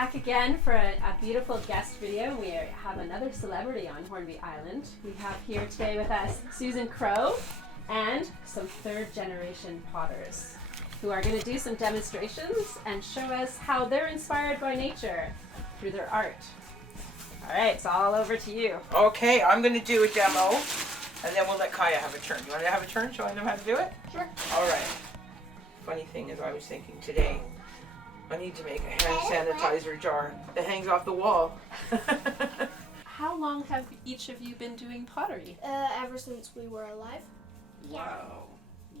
back again for a beautiful guest video. We have another celebrity on Hornby Island. We have here today with us Susan Crowe and some third-generation potters who are going to do some demonstrations and show us how they're inspired by nature through their art. All right, it's all over to you. Okay, I'm going to do a demo, and then we'll let Kaya have a turn. You want to have a turn, showing them how to do it? Sure. All right. Funny thing is, I was thinking today, I need to make a hand sanitizer jar that hangs off the wall. How long have each of you been doing pottery? Ever since we were alive. Wow.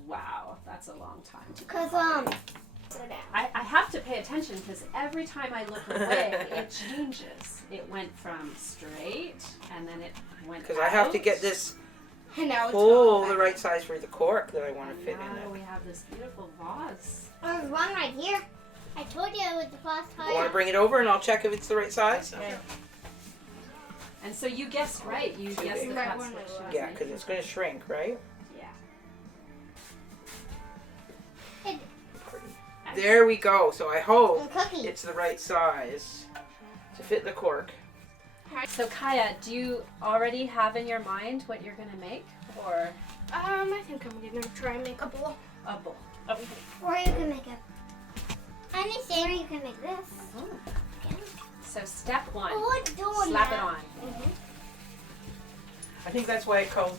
Wow, that's a long time. Because, I have to pay attention because every time I look away, it changes. It went from straight, and then it went Because I have to get this and now it's hole the right size for the cork that I want to fit in Now it. we have this beautiful vase. There's one right here. I told you it was the first time. You want to bring it over and I'll check if it's the right size? Okay. And so you guessed right. You Too guessed big. that Right that's one what it she was. was Yeah, because making. it's going to shrink, right? Yeah. There we go. So I hope Cookie. it's the right size to fit the cork. So Kaya, do you already have in your mind what you're going to make? Or I think I'm gonna try and make a bowl. a bowl? Okay. Or you can make a. I understand. Or you can make this. Oh. So step one, Oh, slap it on. I think that's why it's called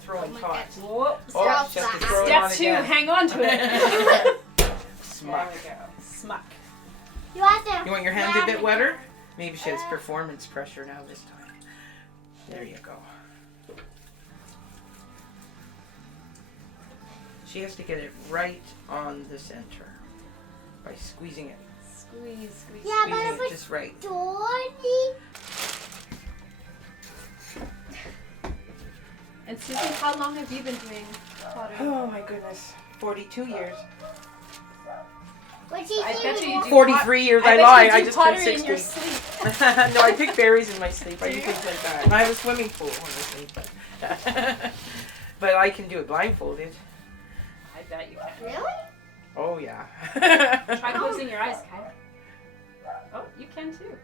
throwing my pots. Whoa. Oh, just to throw it on Step two, again. hang on to it. Smuck. There we go. Smuck. You have to. You want your hand a bit wetter? Maybe she has performance pressure now this time. There you go. She has to get it right on the center by squeezing it. Squeeze, squeeze. Yeah, but Squeezing if it it's just right. dirty. And Susan, how long have you been doing pottery? Oh my goodness. 42 years. What she I said bet was you do 43 years, I bet lied. you do I just turned pottery in your 60. sleep. No, I pick berries in my sleep. I do things like that. And I have a swimming pool when I sleep. But I can do it blindfolded. I bet you can. Really? Oh, yeah. Try closing your eyes, Kaya. Oh, you can too.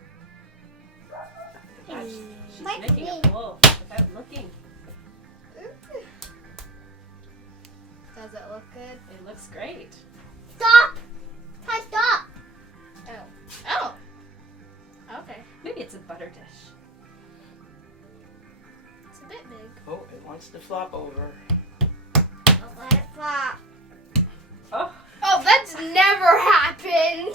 She's Might making a be. bowl without looking. Does it look good? It looks great. Stop! Hi, stop! Oh. Okay. Maybe it's a butter dish. It's a bit big. Oh, it wants to flop over. Let it flop. Oh. Oh, that's never happened.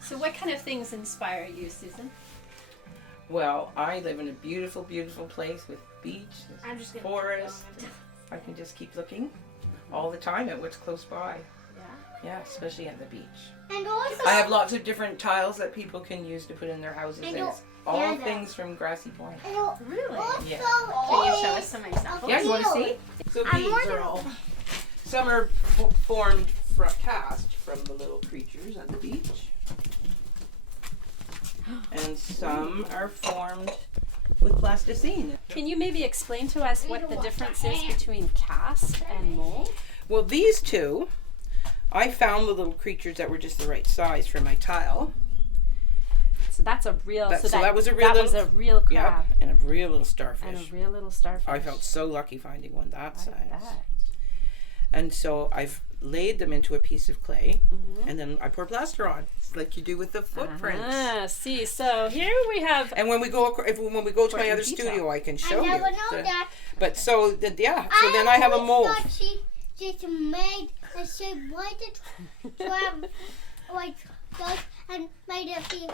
So what kind of things inspire you, Susan? Well, I live in a beautiful, beautiful place with beach, I'm just gonna forest. I can just keep looking all the time at what's close by. Yeah. Yeah, especially at the beach. And also, I have lots of different tiles that people can use to put in their houses. I And know. it's all Yeah, I know. things from Grassy Point. Really? also Yeah. Can you show us some examples? Yeah, you want to see? So I'm these wondering- are all, some are formed from cast from the little creatures at the beach. And some are formed with plasticine. Can you maybe explain to us what the difference is between cast and mold? Well, these two, I found the little creatures that were just the right size for my tile. So that's a real. That- so so that was a real That was little- a real crab Yeah, and a real little and starfish. a real little starfish. I felt so lucky finding one that I size. bet. And so I've laid them into a piece of clay, Mm-hmm. and then I pour plaster on, like you do with the footprints. Ah, see. So here we have. And when we go, when we go to my Important other detail. studio, I can show I you. never know the- that. But so yeah, so then I have a mold. thought she just made a shape like it, like this, and made it feel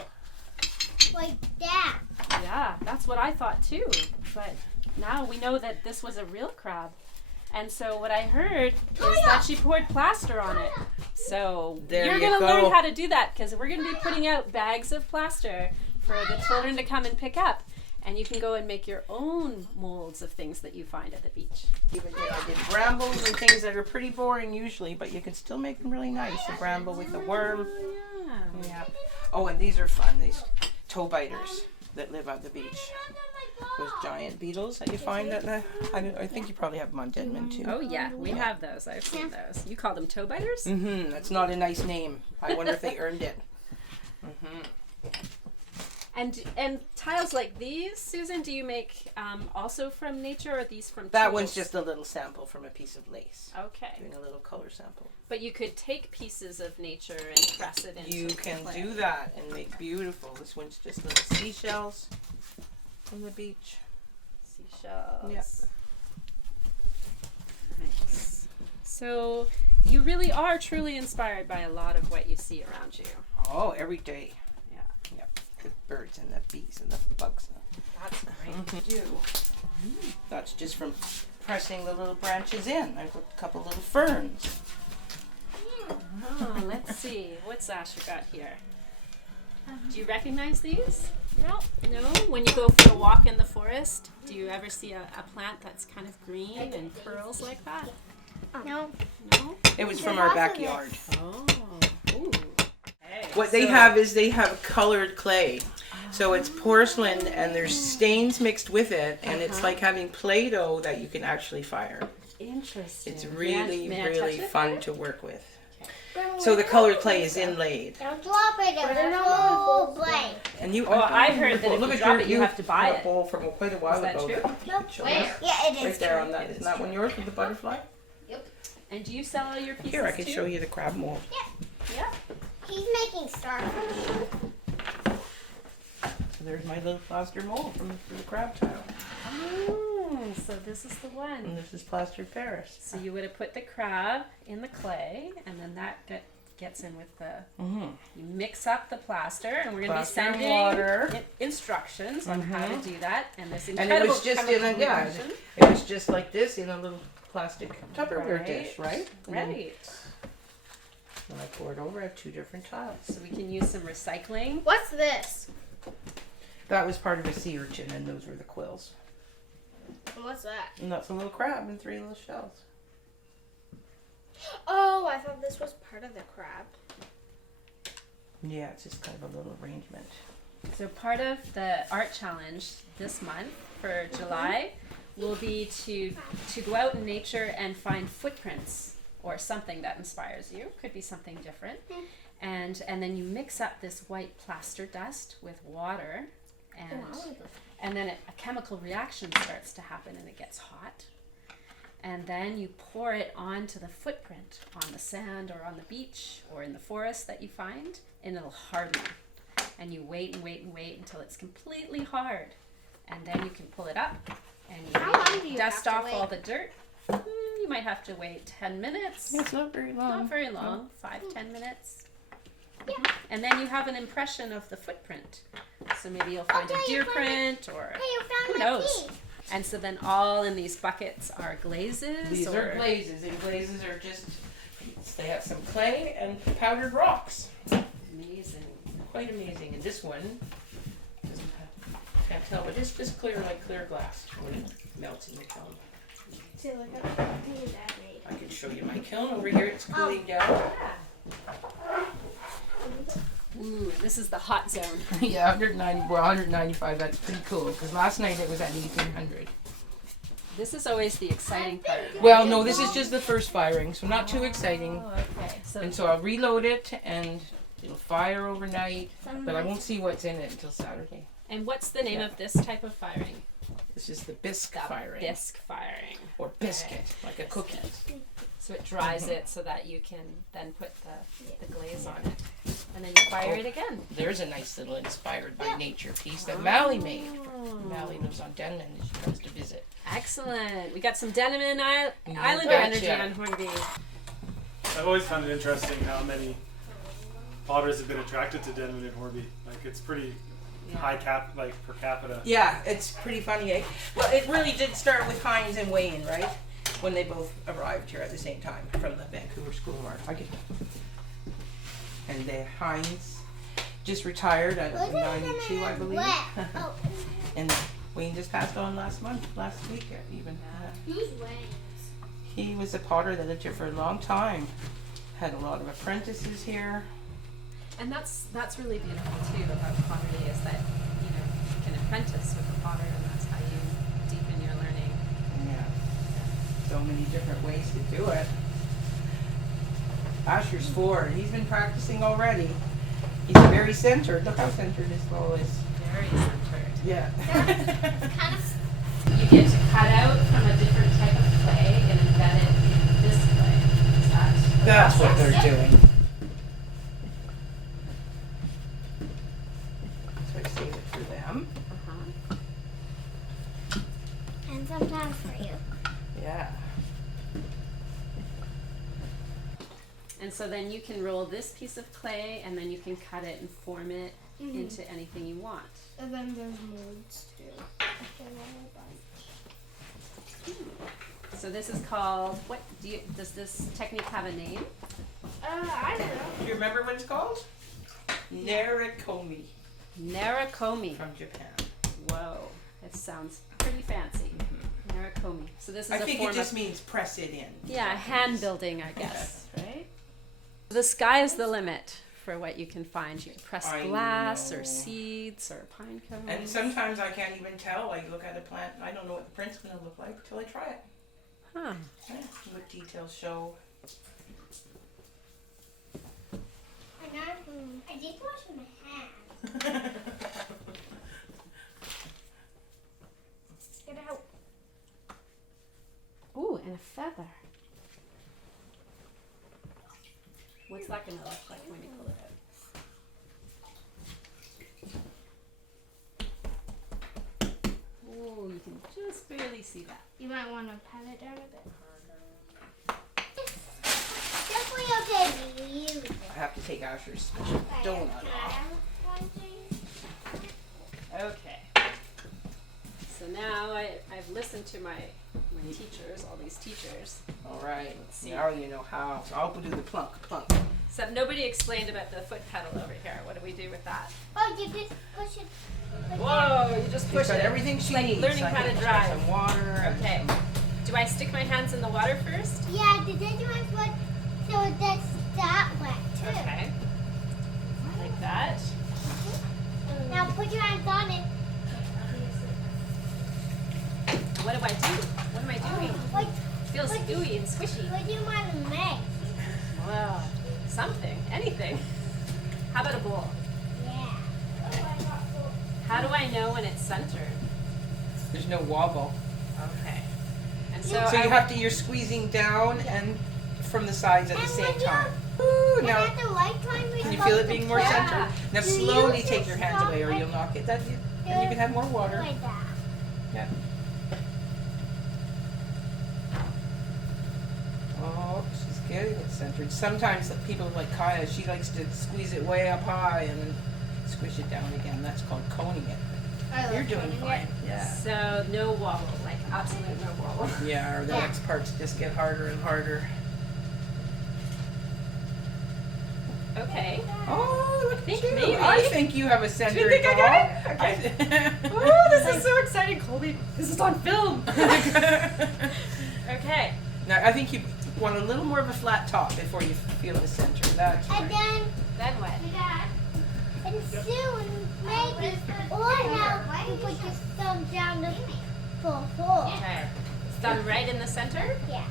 like that. Yeah, that's what I thought too. But now we know that this was a real crab. And so what I heard is that she poured plaster on it. So There you're you going to go. learn how to do that because we're going to be putting out bags of plaster for the children to come and pick up. And you can go and make your own molds of things that you find at the beach. I did brambles and things that are pretty boring usually, but you can still make them really nice. A bramble with a worm. Yeah. Yeah. Oh, and these are fun. These toe biters. that live at the beach. Those giant beetles that you find at the, I think you probably have them on Denman too. Oh yeah, we have those. I've seen those. You call them toe biters? Mm-hmm. That's not a nice name. I wonder if they earned it. Mm-hmm. And tiles like these, Susan, do you make also from nature, or are these from That tools? one's just a little sample from a piece of lace. Okay. Doing a little color sample. But you could take pieces of nature and press it into You can clay. do that and make beautiful. This one's just little seashells from the beach. Seashells. Yep. Nice. So you really are truly inspired by a lot of what you see around you. Oh, every day. Yeah. Yep. The birds and the bees and the bugs. That's great to do. That's just from pressing the little branches in. I've got a couple little ferns. Oh, let's see. What's Asher got here? Do you recognize these? No. No? When you go for a walk in the forest, do you ever see a plant that's kind of green and curls like that? No. No? It was from our backyard. Oh. Ooh. Okay. What they have is they have colored clay. So it's porcelain and there's stains mixed with it, and it's like having Play-Doh that you can actually fire. Interesting. It's really, May I really touch it? fun to work with. So the colored clay is inlaid. Don't drop it. It's full blade. And you, Oh, I heard that if you drop it, you have to buy a it. bowl from quite a while Is that ago. true? Where? Yeah, it is. Right there on that. Isn't that one yours with the butterfly? And do you sell all your pieces Here, I can too? show you the crab mold. Yeah. He's making starfish. So there's my little plaster mold from the crab tile. Oh, so this is the one. And this is plastered Paris. So you would have put the crab in the clay, and then that gets in with the. Mm-hmm. You mix up the plaster, and we're going to be Plaster and sending water. instructions on how to do that. And this And incredible it was just in a, chemical yeah, reaction. it was just like this in a little plastic Tupperware dish, right? And then Right. when I pour it over, I have two different tiles. So we can use some recycling. What's this? That was part of a sea urchin, and those were the quills. And what's that? And that's a little crab and three little shells. Oh, I thought this was part of the crab. Yeah, it's just kind of a little arrangement. So part of the art challenge this month for July will be to go out in nature and find footprints or something that inspires you. Could be something different. And then you mix up this white plaster dust with water, and then a chemical reaction starts to happen and it gets hot. And then you pour it onto the footprint on the sand or on the beach or in the forest that you find, and it'll harden. And you wait and wait and wait until it's completely hard. And then you can pull it up and How long do you dust have to off wait? all the dirt. You might have to wait 10 minutes. It's not very long. Not very long, 5-10 minutes. And then you have an impression of the footprint. So maybe you'll find a deer print or Hey, you found who my knows. piece. And so then all in these buckets are glazes. These or are glazes, and glazes are just, they have some clay and powdered rocks. amazing. Quite amazing. And this one doesn't have, can't tell, but it's just clear like clear glass when it melts in the kiln. See, look at the thing that made. I can show you my kiln over here. It's cooling down. Ooh, this is the hot zone. Yeah, 195. That's pretty cool. Because last night it was at 1800. This is always the exciting part. Well, no, this is just the first firing, so not too exciting. Oh, okay. So And so I'll reload it, and it'll fire overnight. But I won't see what's in it until Saturday. and what's the name of this type of firing? This is the bisque The firing, bisque firing. or biscuit, like a cookie. So it dries it so that you can then put the glaze on it. And then you fire it again. There's a nice little inspired by nature piece that Mally made. Mally lives on Denman, and she comes to visit. Excellent. We got some Denman You Islander betcha. energy on Hornby. I've always found it interesting how many potters have been attracted to Denman and Hornby. Like it's pretty high per capita. Yeah, it's pretty funny, eh? Well, it really did start with Hines and Wayne, right? When they both arrived here at the same time from the Vancouver School of Art. And Hines just retired at 92, I believe. Oh, And Wayne just passed on last week even. Who's Wayne? He was a potter that lived here for a long time. Had a lot of apprentices here. And that's really beautiful too about pottery is that you can apprentice with a potter, and that's how you deepen your learning. Yeah. So many different ways to do it. Asher's 4, and he's been practicing already. He's very centered. Look how centered his bowl is. Very centered. Yeah. Kind of. You get to cut out from a different type of clay and embed it in this clay. Is that the That's what process? they're doing. So I save it for them. Uh-huh. And sometimes for you. Yeah. And so then you can roll this piece of clay, and then you can cut it and form it into anything you want. And then there's molds too. So this is called, what do you, does this technique have a name? I don't know. Do you remember what it's called? Narikomi Narikomi. from Japan. Whoa, it sounds pretty fancy. Narikomi. So this is I a think form it just of, means press it in. yeah, hand building, I guess, right? The sky is the limit for what you can find. You can press I glass know. or seeds or pine cones. And sometimes I can't even tell. I look at a plant and I don't know what the print's going to look like until I try it. Huh. Yeah, what details show. I did wash my hands. Get out. Ooh, and a feather. What's that going to look like when you pull it out? Ooh, you can just barely see that. You might want to pat it down a bit. Definitely okay, beautiful. I have to take Asher's special donut off. Okay. So now I've listened to my teachers, all these teachers. All right. Let's see. Now you know how. So I'll do the plunk, plunk. Except nobody explained about the foot pedal over here. What do we do with that? Oh, you just push it. Like Whoa, you just push She's got it. everything she like needs. learning I how think to she's got drive. some water. and Okay. some- Do I stick my hands in the water first? that. Yeah, the dangerous one, so that's that wet too. Okay. Like that. Now put your hands on it. What do I do? What am I doing? What, Feels what do- gooey and squishy. what do you want to make? Wow. Something. Anything. How about a bowl? Yeah. How do I know when it's centered? There's no wobble. Okay. And so, So you I- have to, you're squeezing down and from the sides at the And same when you're- time. Ooh, And now, at the right time, we're can you supposed feel it to being more push centered? Now Do you slowly just take your hands stop away or it? you'll knock it. Then you can have more water. Like that. Yeah. Oh, she's getting it centered. Sometimes people like Kaya, she likes to squeeze it way up high and then squish it down again. That's called coning it. You're doing fine. Yeah. so no wobble, like absolute no wobble. Yeah, or the Yeah. next parts just get harder and harder. Okay. Oh, look think at you. maybe. I think you have a centered Do you think I got it? ball. Okay. Oh, this is so exciting, Colby. This is on film. Okay. Now, I think you want a little more of a flat top before you feel the center. That's And right. Then what? and soon, maybe, or now you put your thumb down the floor. Okay. It's done right in the center? Yeah.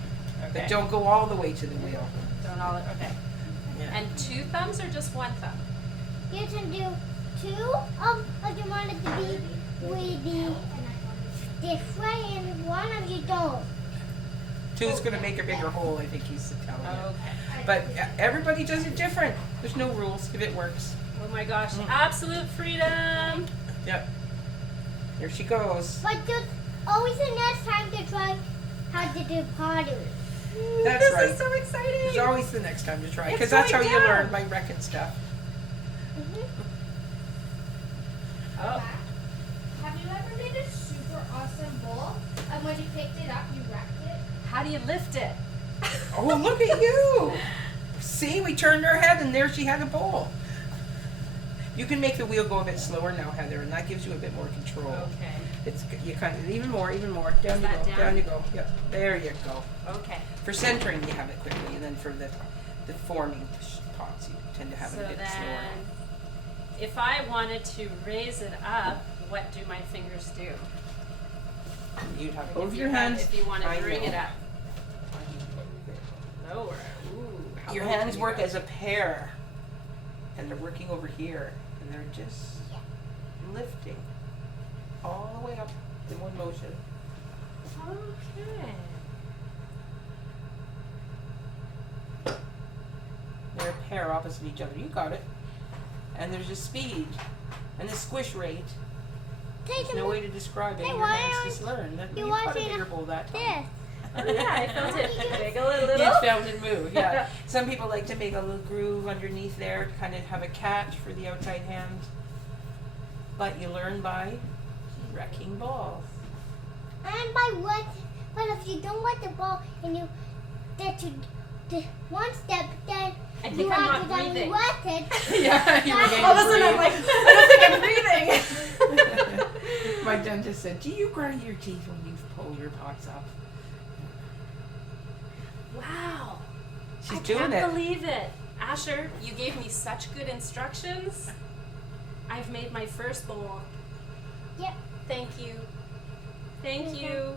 Okay. But don't go all the way to the wheel. Don't all, okay. Yeah. And 2 thumbs or just 1 thumb? You can do 2 of you want it to be with the this way and one of you don't. Two's going to make a bigger hole, I think he's telling you. Okay. But everybody does it different. There's no rules if it works. Oh my gosh, absolute freedom. Yep. There she goes. But just always the next time to try how to do pottery. That's This right. is so exciting. There's always the next time to try. It's Because that's how going you down. learn by wrecking stuff. Oh, Have you ever made a super awesome bowl and when you picked it up you wrecked it? how do you lift it? Oh, look at you. See, we turned her head and there she had a bowl. You can make the wheel go a bit slower now, Heather, and that gives you a bit more control. Okay. It's you kind of even more. Down you that go. down? Down you go. Yep. There you go. Okay. For centering, you have it quickly, and then for the forming pots, you tend to have So it a bit slower. then, if I wanted to raise it up, what do my fingers do? You'd have Like both if your you have- hands. If you want to I bring know. it up. Lower. Ooh. How Your low can hands you work go? as a pair, and they're working over here, and they're just lifting all the way up in one motion. Okay. They're a pair opposite each other. You got it. And there's a speed and a squish rate. Take There's no way to describe it. Hey, Your why hands aren't just learn. That you you got a watching bigger bowl that time. this. Oh, yeah, I felt it wiggle a little. You found it move, yeah. Some people like to make a little groove underneath there to kind of have a catch for the outside hand. But you learn by wrecking balls. And by what? But if you don't want the ball and you that you the one step, then I you think I'm not accidentally breathing. wet it. Yeah, you were getting All of a sudden I'm like, I don't think I'm breathing. My dentist said, do you grind your teeth when you pull your pots up? Wow. She's I doing can't it. believe it. Asher, you gave me such good instructions. I've made my first bowl. Yep. Thank you. Thank you.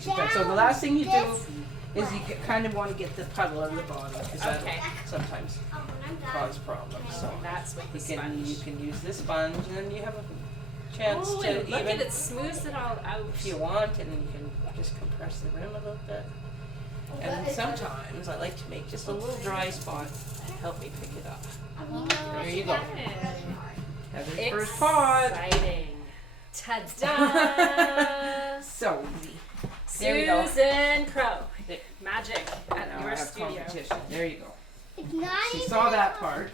So the last thing you do This is you kind of want to get the puddle out of the bottom because that'll Okay. sometimes Oh, when I'm done. cause problems. So That's with the you sponge. can use the sponge and then you have a chance Oh, to and look even at it, smooths it all out. if you want, and you can just compress the rim a little bit. And sometimes I like to make just a little dry spot to help me pick it up. There you go. Heather's first pod. Exciting. Ta-da! So easy. There we go. Susan Crowe. There. Magic at Now I your have studio. competition. There you go. It's not She even saw that part.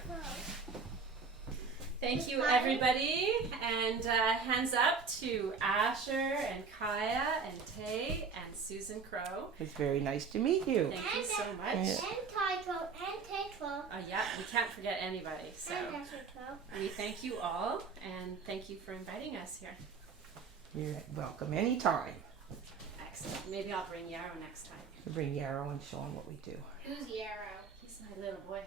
Thank you, everybody. And hands up to Asher and Kaya and Tay and Susan Crowe. It's very nice to meet you. Thank you so much. Yeah. And Tycho and Tetro Yeah, we can't forget anybody. So and Tetro. we thank you all and thank you for inviting us here. You're welcome anytime. Excellent. Maybe I'll bring Yarrow next time. You bring Yarrow and show him what we do. Who's Yarrow? He's my little boy.